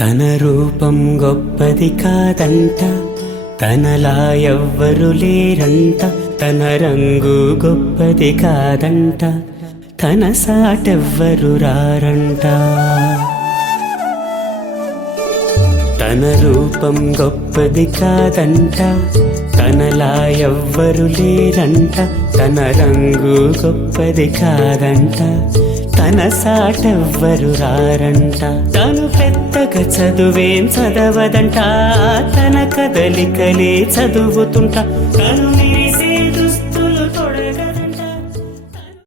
తన రూపం గొప్పది కాదంట, తనలా ఎవ్వరు లేరంట. తన రంగు గొప్పది కాదంట, తన సాటెవ్వరు రారంట. తన రూపం గొప్పది కాదంట, తనలా ఎవ్వరు లేరంట. తన రంగు గొప్పది కాదంట, తన సాటెవ్వరు రారంట. తను పెద్దగా చదువేం చదవదంట, తన కదలికలే చదువుతుంట. తను